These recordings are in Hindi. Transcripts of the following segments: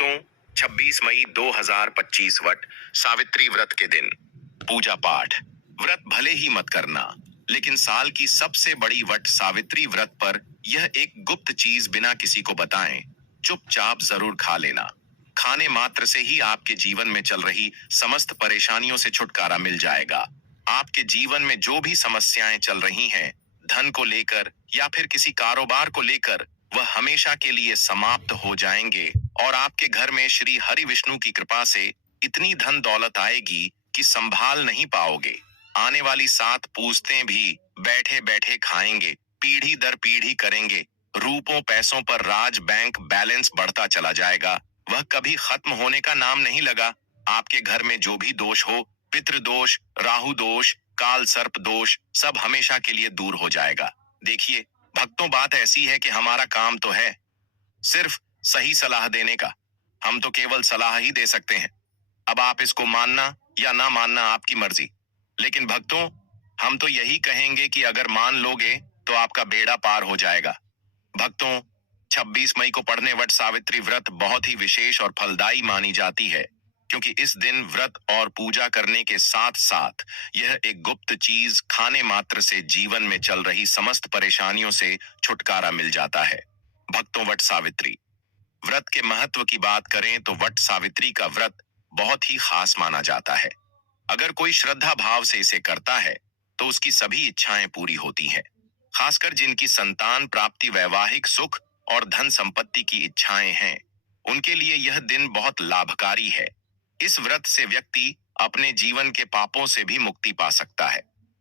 भक्तों, 26 मई 2025 वट सावित्री व्रत के दिन पूजा पाठ। व्रत भले ही मत करना, लेकिन साल की सबसे बड़ी वट सावित्री व्रत पर यह एक गुप्त चीज बिना किसी को बताएं चुपचाप जरूर खा लेना। खाने मात्र से ही आपके जीवन में चल रही समस्त परेशानियों से छुटकारा मिल जाएगा। आपके जीवन में जो भी समस्याएं चल रही हैं, धन को लेकर या फिर किसी कारोबार को लेकर, वह हमेशा के लिए समाप्त हो जाएंगे और आपके घर में श्री हरि विष्णु की कृपा से इतनी धन दौलत आएगी कि संभाल नहीं पाओगे। आने वाली 7 पूछतें भी बैठे बैठे खाएंगे, पीढ़ी दर पीढ़ी करेंगे। रूपों पैसों पर राज बैंक बैलेंस बढ़ता चला जाएगा, वह कभी खत्म होने का नाम नहीं लगा। आपके घर में जो भी दोष हो, पितृदोष, राहु दोष, काल सर्प दोष, सब हमेशा के लिए दूर हो जाएगा। देखिए भक्तों, बात ऐसी है कि हमारा काम तो है सिर्फ सही सलाह देने का। हम तो केवल सलाह ही दे सकते हैं। अब आप इसको मानना या ना मानना आपकी मर्जी। लेकिन भक्तों, हम तो यही कहेंगे कि अगर मान लोगे तो आपका बेड़ा पार हो जाएगा। भक्तों, 26 मई को पढ़ने वट सावित्री व्रत बहुत ही विशेष और फलदायी मानी जाती है, क्योंकि इस दिन व्रत और पूजा करने के साथ साथ यह एक गुप्त चीज खाने मात्र से जीवन में चल रही समस्त परेशानियों से छुटकारा मिल जाता है। भक्तों, वट सावित्री व्रत के महत्व की बात करें तो वट सावित्री का व्रत बहुत ही खास माना जाता है। अगर कोई श्रद्धा भाव से इसे करता है तो उसकी सभी इच्छाएं पूरी होती हैं। खासकर जिनकी संतान प्राप्ति, वैवाहिक सुख और धन संपत्ति की इच्छाएं हैं, उनके लिए यह दिन बहुत लाभकारी है। इस व्रत से व्यक्ति अपने जीवन के पापों से भी मुक्ति पा सकता है।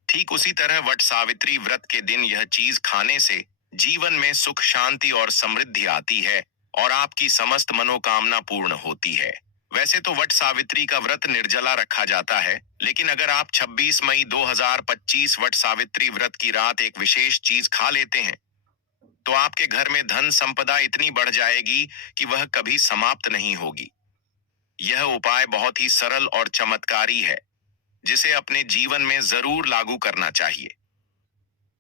ठीक उसी तरह वट सावित्री व्रत के दिन यह चीज खाने से जीवन में सुख, शांति और समृद्धि आती है और आपकी समस्त मनोकामना पूर्ण होती है। वैसे तो वट सावित्री का व्रत निर्जला रखा जाता है, लेकिन अगर आप 26 मई 2025 वट सावित्री व्रत की रात एक विशेष चीज खा लेते हैं तो आपके घर में धन संपदा इतनी बढ़ जाएगी कि वह कभी समाप्त नहीं होगी। यह उपाय बहुत ही सरल और चमत्कारी है, जिसे अपने जीवन में जरूर लागू करना चाहिए।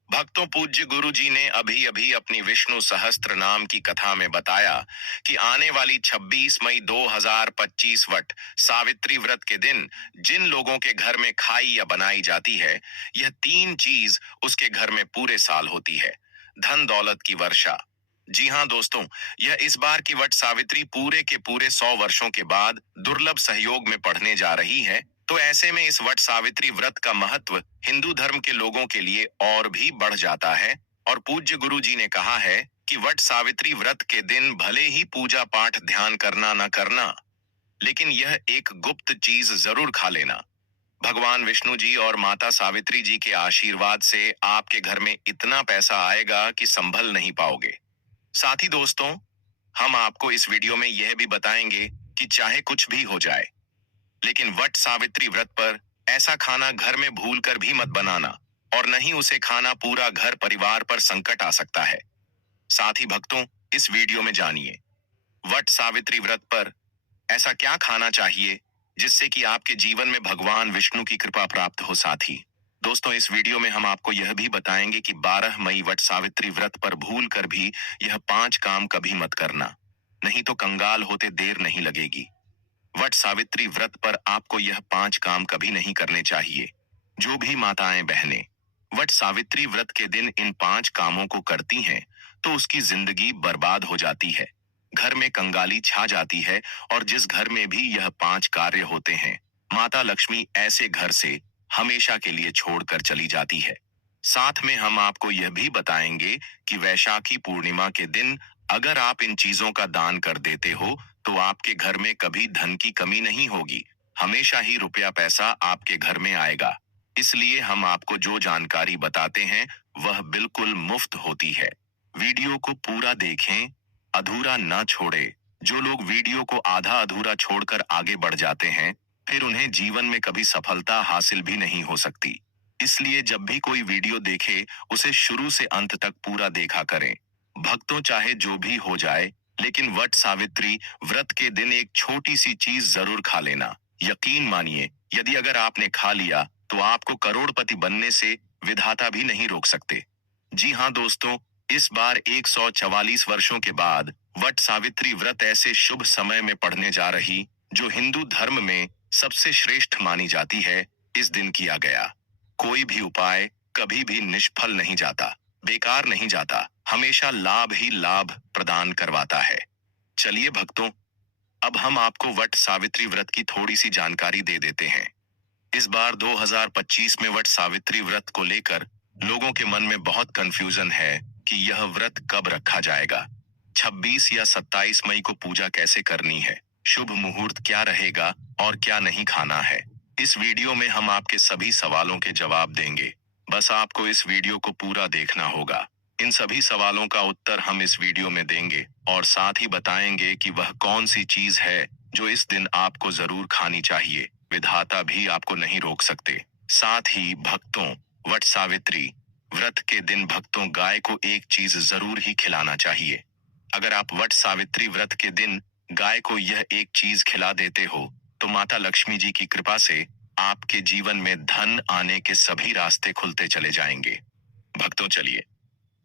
भक्तों, पूज्य गुरु जी ने अभी अभी अपनी विष्णु सहस्त्र नाम की कथा में बताया कि आने वाली 26 मई 2025 वट सावित्री व्रत के दिन जिन लोगों के घर में खाई या बनाई जाती है, यह 3 चीज उसके घर में पूरे साल होती है। धन दौलत की वर्षा। जी हाँ दोस्तों, यह इस बार की वट सावित्री पूरे के पूरे 100 वर्षों के बाद दुर्लभ सहयोग में पढ़ने जा रही है। तो ऐसे में इस वट सावित्री व्रत का महत्व हिंदू धर्म के लोगों के लिए और भी बढ़ जाता है। और पूज्य गुरु जी ने कहा है कि वट सावित्री व्रत के दिन भले ही पूजा पाठ ध्यान करना न करना, लेकिन यह एक गुप्त चीज जरूर खा लेना। भगवान विष्णु जी और माता सावित्री जी के आशीर्वाद से आपके घर में इतना पैसा आएगा कि संभल नहीं पाओगे। साथ ही दोस्तों, हम आपको इस वीडियो में यह भी बताएंगे कि चाहे कुछ भी हो जाए, लेकिन वट सावित्री व्रत पर ऐसा खाना घर में भूलकर भी मत बनाना, और न ही उसे खाना पूरा घर परिवार पर संकट आ सकता है। साथ ही भक्तों, इस वीडियो में जानिए वट सावित्री व्रत पर ऐसा क्या खाना चाहिए जिससे कि आपके जीवन में भगवान विष्णु की कृपा प्राप्त हो। साथ ही दोस्तों, इस वीडियो में हम आपको यह भी बताएंगे कि 12 मई वट सावित्री व्रत पर भूल कर भी यह 5 काम कभी मत करना, नहीं तो कंगाल होते देर नहीं लगेगी। वट सावित्री व्रत पर आपको यह 5 काम कभी नहीं करने चाहिए। जो भी माताएं बहनें वट सावित्री व्रत के दिन इन 5 कामों को करती हैं तो उसकी जिंदगी बर्बाद हो जाती है, घर में कंगाली छा जाती है, और जिस घर में भी यह 5 कार्य होते हैं, माता लक्ष्मी ऐसे घर से हमेशा के लिए छोड़कर चली जाती है। साथ में हम आपको यह भी बताएंगे कि वैशाखी पूर्णिमा के दिन अगर आप इन चीजों का दान कर देते हो तो आपके घर में कभी धन की कमी नहीं होगी, हमेशा ही रुपया पैसा आपके घर में आएगा। इसलिए हम आपको जो जानकारी बताते हैं वह बिल्कुल मुफ्त होती है। वीडियो को पूरा देखें, अधूरा न छोड़े। जो लोग वीडियो को आधा अधूरा छोड़कर आगे बढ़ जाते हैं, फिर उन्हें जीवन में कभी सफलता हासिल भी नहीं हो सकती। इसलिए जब भी कोई वीडियो देखे, उसे शुरू से अंत तक पूरा देखा करें। भक्तों, चाहे जो भी हो जाए, लेकिन वट सावित्री व्रत के दिन एक छोटी सी चीज जरूर खा लेना। यकीन मानिए, यदि अगर आपने खा लिया तो आपको करोड़पति बनने से विधाता भी नहीं रोक सकते। जी हाँ दोस्तों, इस बार 144 वर्षों के बाद वट सावित्री व्रत ऐसे शुभ समय में पढ़ने जा रही, जो हिंदू धर्म में सबसे श्रेष्ठ मानी जाती है, इस दिन किया गया कोई भी उपाय कभी भी निष्फल नहीं जाता, बेकार नहीं जाता, हमेशा लाभ ही लाभ प्रदान करवाता है। चलिए भक्तों, अब हम आपको वट सावित्री व्रत की थोड़ी सी जानकारी दे देते हैं। इस बार 2025 में वट सावित्री व्रत को लेकर लोगों के मन में बहुत कंफ्यूजन है कि यह व्रत कब रखा जाएगा, 26 या 27 मई को पूजा कैसे करनी है, शुभ मुहूर्त क्या रहेगा और क्या नहीं खाना है। इस वीडियो में हम आपके सभी सवालों के जवाब देंगे। बस आपको इस वीडियो को पूरा देखना होगा। इन सभी सवालों का उत्तर हम इस वीडियो में देंगे और साथ ही बताएंगे कि वह कौन सी चीज है जो इस दिन आपको जरूर खानी चाहिए। विधाता भी आपको नहीं रोक सकते। साथ ही भक्तों, वट सावित्री व्रत के दिन भक्तों गाय को एक चीज जरूर ही खिलाना चाहिए। अगर आप वट सावित्री व्रत के दिन गाय को यह एक चीज खिला देते हो तो माता लक्ष्मी जी की कृपा से आपके जीवन में धन आने के सभी रास्ते खुलते चले जाएंगे। भक्तों चलिए,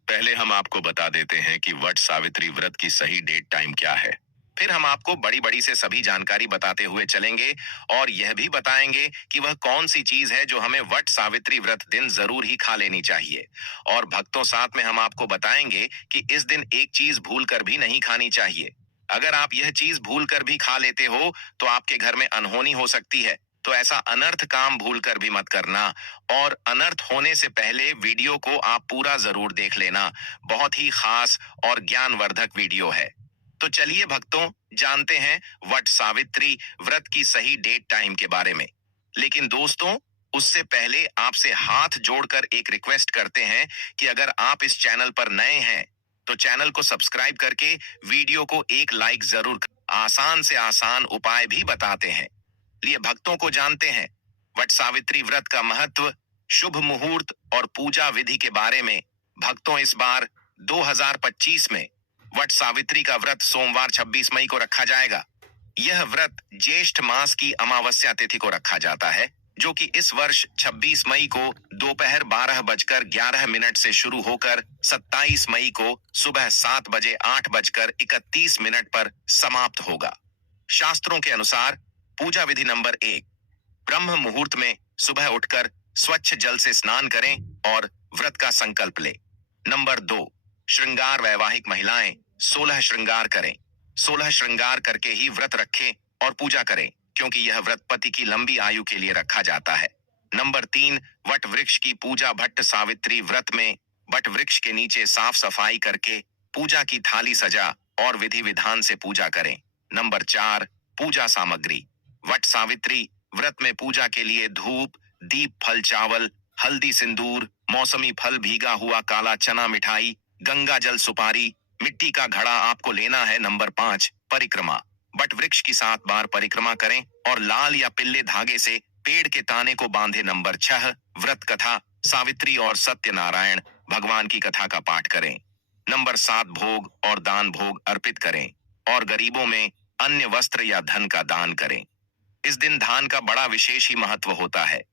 पहले हम आपको बता देते हैं कि वट सावित्री व्रत की सही डेट टाइम क्या है। फिर हम आपको बड़ी बड़ी से सभी जानकारी बताते हुए चलेंगे और यह भी बताएंगे कि वह कौन सी चीज है जो हमें वट सावित्री व्रत दिन जरूर ही खा लेनी चाहिए। और भक्तों साथ में हम आपको बताएंगे कि इस दिन एक चीज भूल कर भी नहीं खानी चाहिए। अगर आप यह चीज भूल कर भी खा लेते हो तो आपके घर में अनहोनी हो सकती है, तो ऐसा अनर्थ काम भूल कर भी मत करना। और अनर्थ होने से पहले वीडियो को आप पूरा जरूर देख लेना। बहुत ही खास और ज्ञानवर्धक वीडियो है। तो चलिए भक्तों, जानते हैं वट सावित्री व्रत की सही डेट टाइम के बारे में। लेकिन दोस्तों, उससे पहले आपसे हाथ जोड़कर एक रिक्वेस्ट करते हैं कि अगर आप इस चैनल पर नए हैं तो चैनल को सब्सक्राइब करके वीडियो को एक लाइक जरूर आसान से आसान उपाय भी बताते हैं। लिए भक्तों को जानते हैं वट सावित्री व्रत का महत्व, शुभ मुहूर्त और पूजा विधि के बारे में। भक्तों, इस बार 2025 में वट सावित्री का व्रत सोमवार 26 मई को रखा जाएगा। यह व्रत ज्येष्ठ मास की अमावस्या तिथि को रखा जाता है, जो कि इस वर्ष 26 मई को दोपहर 12:11 से शुरू होकर 27 मई को सुबह 7:08:31 पर समाप्त होगा। शास्त्रों के अनुसार पूजा विधि नंबर 1, ब्रह्म मुहूर्त में सुबह उठकर स्वच्छ जल से स्नान करें और व्रत का संकल्प लें। नंबर 2, श्रृंगार, वैवाहिक महिलाएं 16 श्रृंगार करें। 16 श्रृंगार करके ही व्रत रखें और पूजा करें, क्योंकि यह व्रत पति की लंबी आयु के लिए रखा जाता है। नंबर 3, वट वृक्ष की पूजा। भट्ट सावित्री व्रत में वट वृक्ष के नीचे साफ सफाई करके पूजा की थाली सजा और विधि विधान से पूजा करें। नंबर 4, पूजा सामग्री। वट सावित्री व्रत में पूजा के लिए धूप, दीप, फल, चावल, हल्दी, सिंदूर, मौसमी फल, भीगा हुआ काला चना, मिठाई, गंगा जल, सुपारी, मिट्टी का घड़ा आपको लेना है। नंबर 5, परिक्रमा। वट वृक्ष की 7 बार परिक्रमा करें और लाल या पीले धागे से पेड़ के ताने को बांधे। नंबर 6, व्रत कथा। सावित्री और सत्यनारायण भगवान की कथा का पाठ करें। नंबर 7, भोग और दान भोग अर्पित करें और गरीबों में अन्य वस्त्र या धन का दान करें। इस दिन दान का बड़ा विशेष ही महत्व होता है।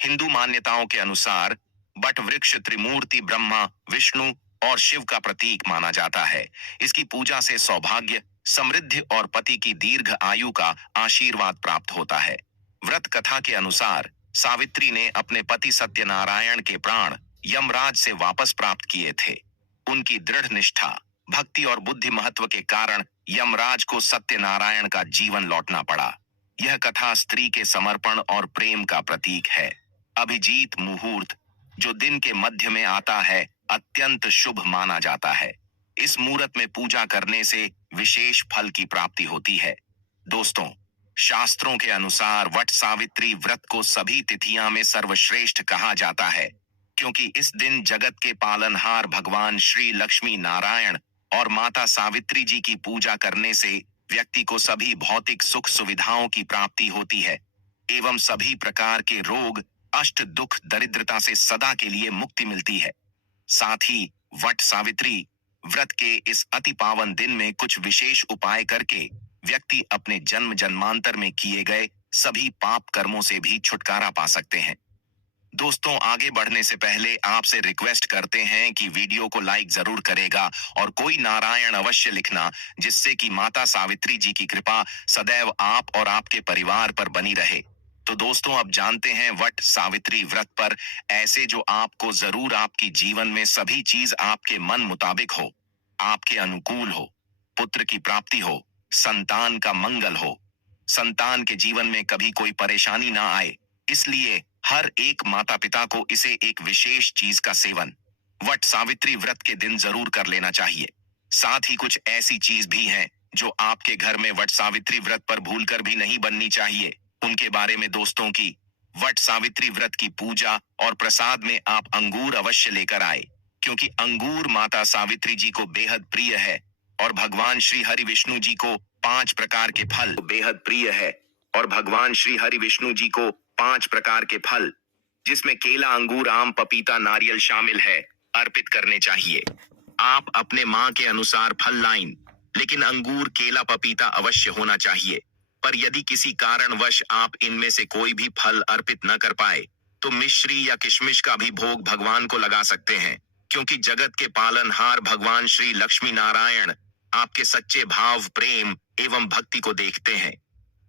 हिंदू मान्यताओं के अनुसार वट वृक्ष त्रिमूर्ति ब्रह्मा, विष्णु और शिव का प्रतीक माना जाता है। इसकी पूजा से सौभाग्य, समृद्धि और पति की दीर्घ आयु का आशीर्वाद प्राप्त होता है। व्रत कथा के अनुसार सावित्री ने अपने पति सत्यनारायण के प्राण यमराज से वापस प्राप्त किए थे। उनकी दृढ़ निष्ठा, भक्ति और बुद्धि महत्व के कारण यमराज को सत्यनारायण का जीवन लौटना पड़ा। यह कथा स्त्री के समर्पण और प्रेम का प्रतीक है। अभिजीत मुहूर्त, जो दिन के मध्य में आता है, अत्यंत शुभ माना जाता है। इस मुहूर्त में पूजा करने से विशेष फल की प्राप्ति होती है। दोस्तों, शास्त्रों के अनुसार वट सावित्री व्रत को सभी तिथियां में सर्वश्रेष्ठ कहा जाता है, क्योंकि इस दिन जगत के पालनहार भगवान श्री लक्ष्मी नारायण और माता सावित्री जी की पूजा करने से व्यक्ति को सभी भौतिक सुख सुविधाओं की प्राप्ति होती है एवं सभी प्रकार के रोग, अष्ट, दुख, दरिद्रता से सदा के लिए मुक्ति मिलती है। साथ ही वट सावित्री व्रत के इस अति पावन दिन में कुछ विशेष उपाय करके व्यक्ति अपने जन्म जन्मांतर में किए गए सभी पाप कर्मों से भी छुटकारा पा सकते हैं। दोस्तों, आगे बढ़ने से पहले आपसे रिक्वेस्ट करते हैं कि वीडियो को लाइक जरूर करेगा और कोई नारायण अवश्य लिखना, जिससे कि माता सावित्री जी की कृपा सदैव आप और आपके परिवार पर बनी रहे। तो दोस्तों, अब जानते हैं वट सावित्री व्रत पर ऐसे जो आपको जरूर आपकी जीवन में सभी चीज आपके मन मुताबिक हो, आपके अनुकूल हो, पुत्र की प्राप्ति हो, संतान का मंगल हो, संतान के जीवन में कभी कोई परेशानी ना आए। इसलिए हर एक माता पिता को इसे एक विशेष चीज का सेवन वट सावित्री व्रत के दिन जरूर कर लेना चाहिए। साथ ही कुछ ऐसी चीज भी हैं जो आपके घर में वट सावित्री व्रत पर भूलकर भी नहीं बननी चाहिए। उनके बारे में दोस्तों की वट सावित्री व्रत की पूजा और प्रसाद में आप अंगूर अवश्य लेकर आए, क्योंकि अंगूर माता सावित्री जी को बेहद प्रिय है और भगवान श्री हरि विष्णु जी को 5 प्रकार के फल बेहद प्रिय है और भगवान श्री हरि विष्णु जी को 5 प्रकार के फल, जिसमें केला, अंगूर, आम, पपीता, नारियल शामिल है, अर्पित करने चाहिए। आप अपने माँ के अनुसार फल लाइन, लेकिन अंगूर, केला, पपीता अवश्य होना चाहिए। पर यदि किसी कारणवश आप इनमें से कोई भी फल अर्पित न कर पाए, तो मिश्री या किशमिश का भी भोग भगवान को लगा सकते हैं, क्योंकि जगत के पालनहार भगवान श्री लक्ष्मी नारायण आपके सच्चे भाव, प्रेम एवं भक्ति को देखते हैं।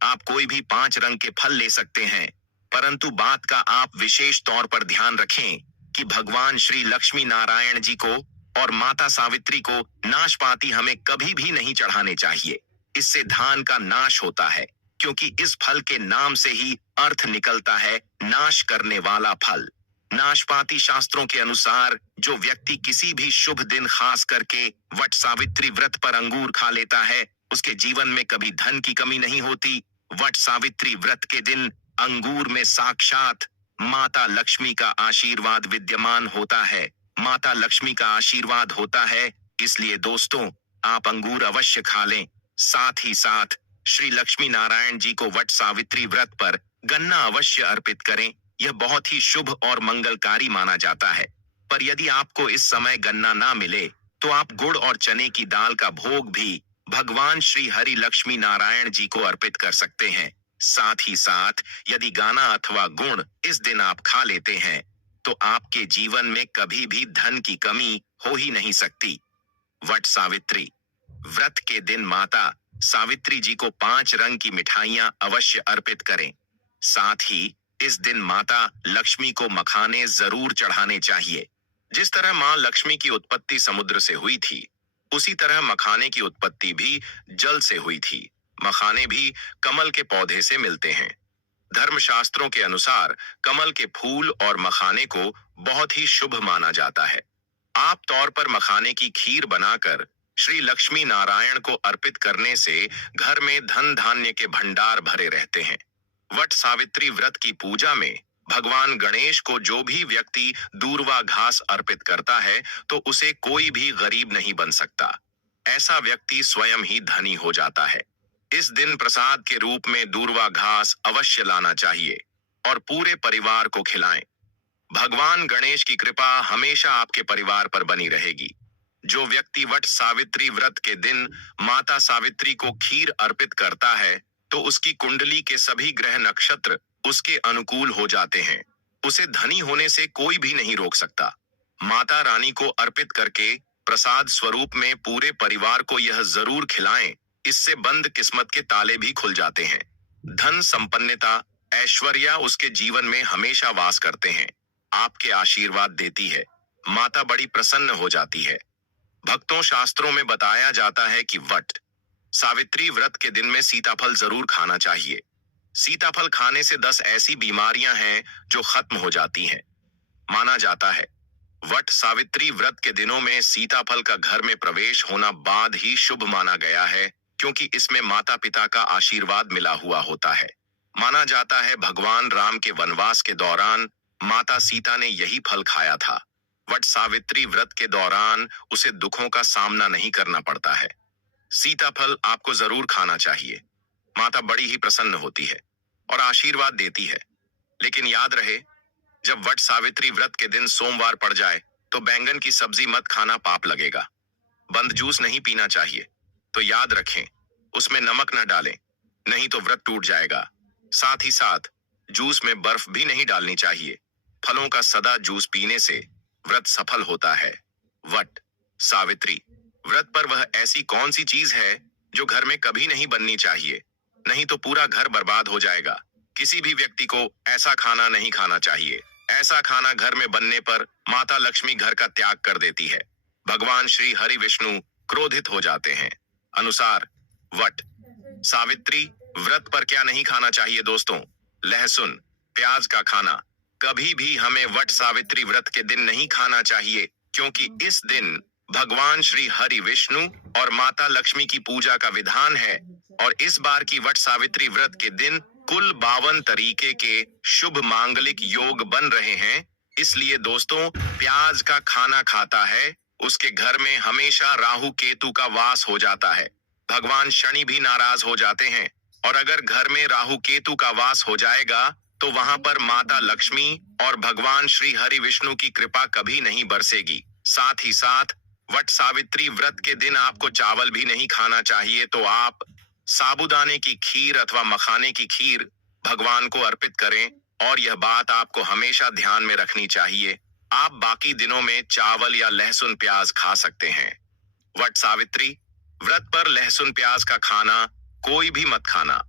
आप कोई भी 5 रंग के फल ले सकते हैं, परंतु बात का आप विशेष तौर पर ध्यान रखें कि भगवान श्री लक्ष्मी नारायण जी को और माता सावित्री को नाशपाती हमें कभी भी नहीं चढ़ाने चाहिए। इससे धान का नाश होता है, क्योंकि इस फल के नाम से ही अर्थ निकलता है नाश करने वाला फल। नाशपाती शास्त्रों के अनुसार जो व्यक्ति किसी भी शुभ दिन खास करके वट सावित्री व्रत पर अंगूर खा लेता है, उसके जीवन में कभी धन की कमी नहीं होती। वट सावित्री व्रत के दिन अंगूर में साक्षात माता लक्ष्मी का आशीर्वाद विद्यमान होता है, माता लक्ष्मी का आशीर्वाद होता है। इसलिए दोस्तों, आप अंगूर अवश्य खा लें। साथ ही साथ श्री लक्ष्मी नारायण जी को वट सावित्री व्रत पर गन्ना अवश्य अर्पित करें। यह बहुत ही शुभ और मंगलकारी माना जाता है। पर यदि आपको इस समय गन्ना ना मिले, तो आप गुड़ और चने की दाल का भोग भी भगवान श्री हरि लक्ष्मी नारायण जी को अर्पित कर सकते हैं। साथ ही साथ यदि गाना अथवा गुण इस दिन आप खा लेते हैं, तो आपके जीवन में कभी भी धन की कमी हो ही नहीं सकती। वट सावित्री व्रत के दिन माता सावित्री जी को 5 रंग की मिठाइयां अवश्य अर्पित करें। साथ ही इस दिन माता लक्ष्मी को मखाने जरूर चढ़ाने चाहिए। जिस तरह मां लक्ष्मी की उत्पत्ति समुद्र से हुई थी, उसी तरह मखाने की उत्पत्ति भी जल से हुई थी। मखाने भी कमल के पौधे से मिलते हैं। धर्मशास्त्रों के अनुसार कमल के फूल और मखाने को बहुत ही शुभ माना जाता है। आप तौर पर मखाने की खीर बनाकर श्री लक्ष्मी नारायण को अर्पित करने से घर में धन धान्य के भंडार भरे रहते हैं। वट सावित्री व्रत की पूजा में भगवान गणेश को जो भी व्यक्ति दूर्वा घास अर्पित करता है, तो उसे कोई भी गरीब नहीं बन सकता। ऐसा व्यक्ति स्वयं ही धनी हो जाता है। इस दिन प्रसाद के रूप में दूर्वा घास अवश्य लाना चाहिए और पूरे परिवार को खिलाएं। भगवान गणेश की कृपा हमेशा आपके परिवार पर बनी रहेगी। जो व्यक्ति वट सावित्री व्रत के दिन माता सावित्री को खीर अर्पित करता है, तो उसकी कुंडली के सभी ग्रह नक्षत्र उसके अनुकूल हो जाते हैं। उसे धनी होने से कोई भी नहीं रोक सकता। माता रानी को अर्पित करके प्रसाद स्वरूप में पूरे परिवार को यह जरूर खिलाएं। इससे बंद किस्मत के ताले भी खुल जाते हैं। धन, संपन्नता, ऐश्वर्य उसके जीवन में हमेशा वास करते हैं। आपके आशीर्वाद देती है। माता बड़ी प्रसन्न हो जाती है। भक्तों, शास्त्रों में बताया जाता है कि वट सावित्री व्रत के दिन में सीताफल जरूर खाना चाहिए। सीताफल खाने से 10 ऐसी बीमारियां हैं जो खत्म हो जाती हैं। माना जाता है वट सावित्री व्रत के दिनों में सीताफल का घर में प्रवेश होना बाद ही शुभ माना गया है, क्योंकि इसमें माता पिता का आशीर्वाद मिला हुआ होता है। माना जाता है भगवान राम के वनवास के दौरान माता सीता ने यही फल खाया था। वट सावित्री व्रत के दौरान उसे दुखों का सामना नहीं करना पड़ता है। सीताफल आपको जरूर खाना चाहिए। माता बड़ी ही प्रसन्न होती है और आशीर्वाद देती है। लेकिन याद रहे, जब वट सावित्री व्रत के दिन सोमवार पड़ जाए, तो बैंगन की सब्जी मत खाना, पाप लगेगा। बंद जूस नहीं पीना चाहिए। तो याद रखें, उसमें नमक न डालें, नहीं तो व्रत टूट जाएगा। साथ ही साथ जूस में बर्फ भी नहीं डालनी चाहिए। फलों का सदा जूस पीने से व्रत सफल होता है। वट सावित्री व्रत पर वह ऐसी कौन सी चीज है जो घर में कभी नहीं बननी चाहिए, नहीं तो पूरा घर बर्बाद हो जाएगा। किसी भी व्यक्ति को ऐसा खाना नहीं खाना चाहिए। ऐसा खाना घर में बनने पर माता लक्ष्मी घर का त्याग कर देती है। भगवान श्री हरि विष्णु क्रोधित हो जाते हैं। अनुसार वट सावित्री व्रत पर क्या नहीं खाना चाहिए दोस्तों? लहसुन प्याज का खाना कभी भी हमें वट सावित्री व्रत के दिन नहीं खाना चाहिए, क्योंकि इस दिन भगवान श्री हरि विष्णु और माता लक्ष्मी की पूजा का विधान है। और इस बार की वट सावित्री व्रत के दिन कुल 52 तरीके के शुभ मांगलिक योग बन रहे हैं। इसलिए दोस्तों, प्याज का खाना खाता है उसके घर में हमेशा राहु केतु का वास हो जाता है। भगवान शनि भी नाराज हो जाते हैं, और अगर घर में राहु केतु का वास हो जाएगा तो वहां पर माता लक्ष्मी और भगवान श्री हरि विष्णु की कृपा कभी नहीं बरसेगी। साथ ही साथ वट सावित्री व्रत के दिन आपको चावल भी नहीं खाना चाहिए, तो आप साबूदाने की खीर अथवा मखाने की खीर भगवान को अर्पित करें। और यह बात आपको हमेशा ध्यान में रखनी चाहिए, आप बाकी दिनों में चावल या लहसुन प्याज खा सकते हैं। वट सावित्री व्रत पर लहसुन प्याज का खाना कोई भी मत खाना।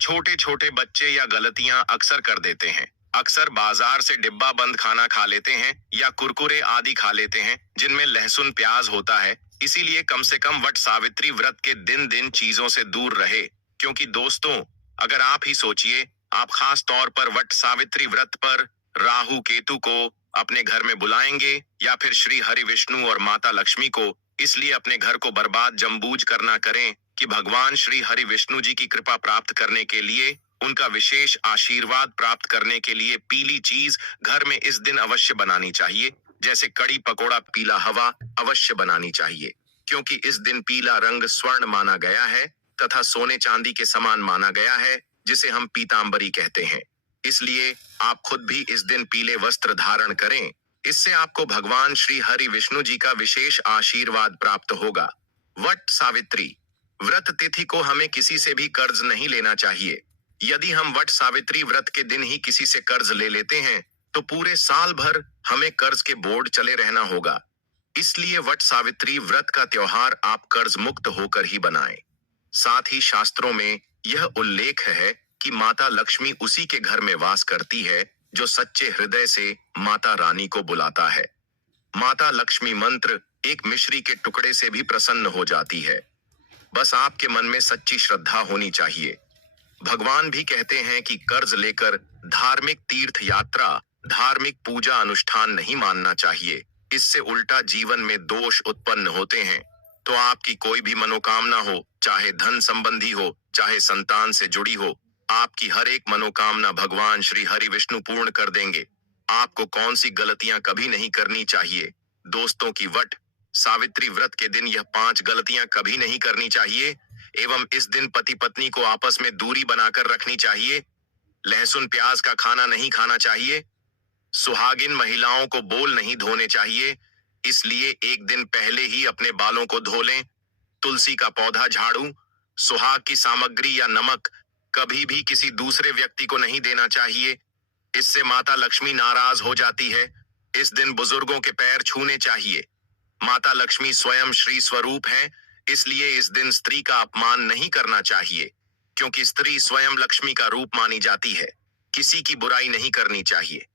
छोटे छोटे बच्चे या गलतियां अक्सर कर देते हैं। अक्सर बाजार से डिब्बा बंद खाना खा लेते हैं या कुरकुरे आदि खा लेते हैं जिनमें लहसुन प्याज होता है। इसीलिए कम से कम वट सावित्री व्रत के दिन चीजों से दूर रहे। क्योंकि दोस्तों, अगर आप ही सोचिए, आप खास तौर पर वट सावित्री व्रत पर राहु केतु को अपने घर में बुलाएंगे या फिर श्री हरि विष्णु और माता लक्ष्मी को, इसलिए अपने घर को बर्बाद जमबूझ कर ना करें कि भगवान श्री हरि विष्णु जी की कृपा प्राप्त करने के लिए, उनका विशेष आशीर्वाद प्राप्त करने के लिए पीली चीज घर में इस दिन अवश्य बनानी चाहिए। जैसे कड़ी पकोड़ा, पीला हवा अवश्य बनानी चाहिए, क्योंकि इस दिन पीला रंग स्वर्ण माना गया है तथा सोने चांदी के समान माना गया है, जिसे हम पीतांबरी कहते हैं। इसलिए आप खुद भी इस दिन पीले वस्त्र धारण करें। इससे आपको भगवान श्री हरि विष्णु जी का विशेष आशीर्वाद प्राप्त होगा। वट सावित्री व्रत तिथि को हमें किसी से भी कर्ज नहीं लेना चाहिए। यदि हम वट सावित्री व्रत के दिन ही किसी से कर्ज ले लेते हैं तो पूरे साल भर हमें कर्ज के बोझ चले रहना होगा। इसलिए वट सावित्री व्रत का त्योहार आप कर्ज मुक्त होकर ही बनाएं। साथ ही शास्त्रों में यह उल्लेख है कि माता लक्ष्मी उसी के घर में वास करती है जो सच्चे हृदय से माता रानी को बुलाता है। माता लक्ष्मी मंत्र एक मिश्री के टुकड़े से भी प्रसन्न हो जाती है। बस आपके मन में सच्ची श्रद्धा होनी चाहिए। भगवान भी कहते हैं कि कर्ज लेकर धार्मिक तीर्थ यात्रा, धार्मिक पूजा अनुष्ठान नहीं मानना चाहिए। इससे उल्टा जीवन में दोष उत्पन्न होते हैं। तो आपकी कोई भी मनोकामना हो, चाहे धन संबंधी हो, चाहे संतान से जुड़ी हो, आपकी हर एक मनोकामना भगवान श्री हरि विष्णु पूर्ण कर देंगे। आपको कौन सी गलतियां कभी नहीं करनी चाहिए? दोस्तों, की वट सावित्री व्रत के दिन यह 5 गलतियां कभी नहीं करनी चाहिए। एवं इस दिन पति पत्नी को आपस में दूरी बनाकर रखनी चाहिए। लहसुन प्याज का खाना नहीं खाना चाहिए। सुहागिन महिलाओं को बोल नहीं धोने चाहिए, इसलिए एक दिन पहले ही अपने बालों को धो लें। तुलसी का पौधा, झाड़ू, सुहाग की सामग्री या नमक कभी भी किसी दूसरे व्यक्ति को नहीं देना चाहिए। इससे माता लक्ष्मी नाराज हो जाती है। इस दिन बुजुर्गों के पैर छूने चाहिए। माता लक्ष्मी स्वयं श्री स्वरूप है, इसलिए इस दिन स्त्री का अपमान नहीं करना चाहिए, क्योंकि स्त्री स्वयं लक्ष्मी का रूप मानी जाती है। किसी की बुराई नहीं करनी चाहिए।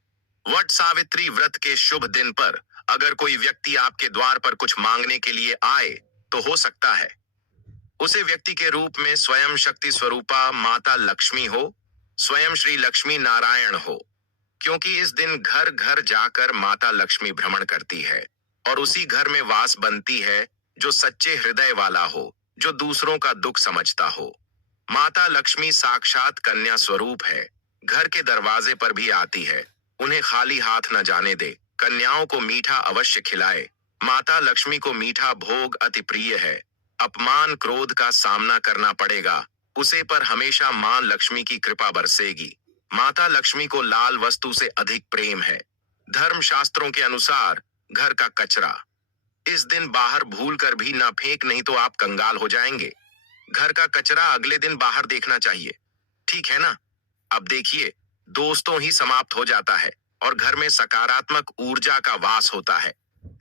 वट सावित्री व्रत के शुभ दिन पर अगर कोई व्यक्ति आपके द्वार पर कुछ मांगने के लिए आए तो हो सकता है उसे व्यक्ति के रूप में स्वयं शक्ति स्वरूपा माता लक्ष्मी हो, स्वयं श्री लक्ष्मी नारायण हो, क्योंकि इस दिन घर घर जाकर माता लक्ष्मी भ्रमण करती है और उसी घर में वास बनती है जो सच्चे हृदय वाला हो, जो दूसरों का दुख समझता हो। माता लक्ष्मी साक्षात कन्या स्वरूप है, घर के दरवाजे पर भी आती है। उन्हें खाली हाथ न जाने दे, कन्याओं को मीठा अवश्य खिलाए। माता लक्ष्मी को मीठा भोग अति प्रिय है। अपमान क्रोध का सामना करना पड़ेगा, उसे पर हमेशा मां लक्ष्मी की कृपा बरसेगी। माता लक्ष्मी को लाल वस्तु से अधिक प्रेम है। धर्म शास्त्रों के अनुसार घर का कचरा इस दिन बाहर भूल कर भी ना फेंक, नहीं तो आप कंगाल हो जाएंगे। घर का कचरा अगले दिन बाहर देखना चाहिए, ठीक है ना? अब देखिए, दोस्तों ही समाप्त हो जाता है। और घर में सकारात्मक ऊर्जा का वास होता है।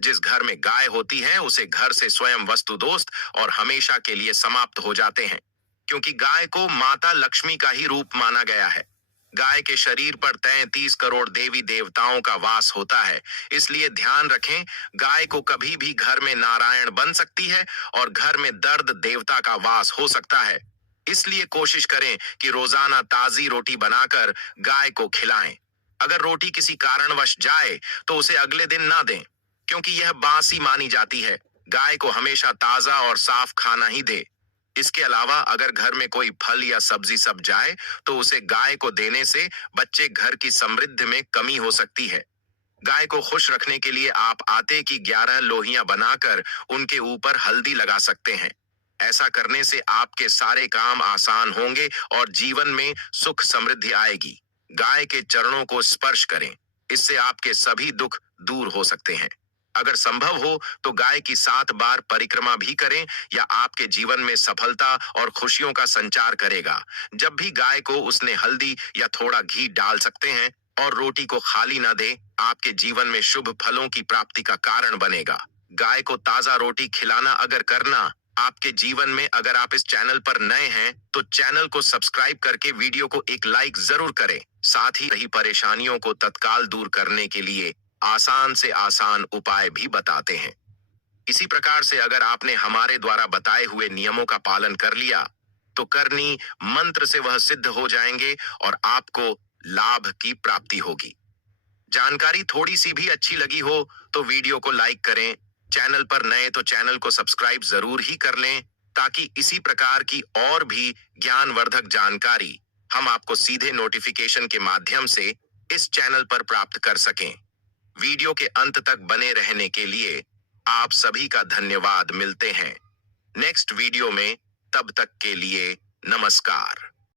जिस घर में गाय होती है उसे घर से स्वयं वस्तु दोस्त और हमेशा के लिए समाप्त हो जाते हैं, क्योंकि गाय को माता लक्ष्मी का ही रूप माना गया है। गाय के शरीर पर 33 करोड़ देवी देवताओं का वास होता है, इसलिए ध्यान रखें, गाय को कभी भी घर में नारायण बन सकती है और घर में दर्द देवता का वास हो सकता है। इसलिए कोशिश करें कि रोजाना ताजी रोटी बनाकर गाय को खिलाएं। अगर रोटी किसी कारणवश जाए तो उसे अगले दिन ना दें, क्योंकि यह बासी मानी जाती है। गाय को हमेशा ताजा और साफ खाना ही दे। इसके अलावा अगर घर में कोई फल या सब्जी सब जाए तो उसे गाय को देने से बच्चे घर की समृद्धि में कमी हो सकती है। गाय को खुश रखने के लिए आप आटे की 11 लोहियां बनाकर उनके ऊपर हल्दी लगा सकते हैं। ऐसा करने से आपके सारे काम आसान होंगे और जीवन में सुख समृद्धि आएगी। गाय के चरणों को स्पर्श करें, इससे आपके सभी दुख दूर हो सकते हैं। अगर संभव हो तो गाय की 7 बार परिक्रमा भी करें, या आपके जीवन में सफलता और खुशियों का संचार करेगा। जब भी गाय को उसने हल्दी या थोड़ा घी डाल सकते हैं और रोटी को खाली ना दे, आपके जीवन में शुभ फलों की प्राप्ति का कारण बनेगा। गाय को ताजा रोटी खिलाना अगर करना आपके जीवन में, अगर आप इस चैनल पर नए हैं तो चैनल को सब्सक्राइब करके वीडियो को एक लाइक जरूर करें। साथ ही रही परेशानियों को तत्काल दूर करने के लिए आसान से आसान उपाय भी बताते हैं। इसी प्रकार से अगर आपने हमारे द्वारा बताए हुए नियमों का पालन कर लिया तो करनी मंत्र से वह सिद्ध हो जाएंगे और आपको लाभ की प्राप्ति होगी। जानकारी थोड़ी सी भी अच्छी लगी हो तो वीडियो को लाइक करें। चैनल पर नए तो चैनल को सब्सक्राइब जरूर ही कर लें, ताकि इसी प्रकार की और भी ज्ञानवर्धक जानकारी हम आपको सीधे नोटिफिकेशन के माध्यम से इस चैनल पर प्राप्त कर सकें। वीडियो के अंत तक बने रहने के लिए आप सभी का धन्यवाद। मिलते हैं नेक्स्ट वीडियो में, तब तक के लिए नमस्कार।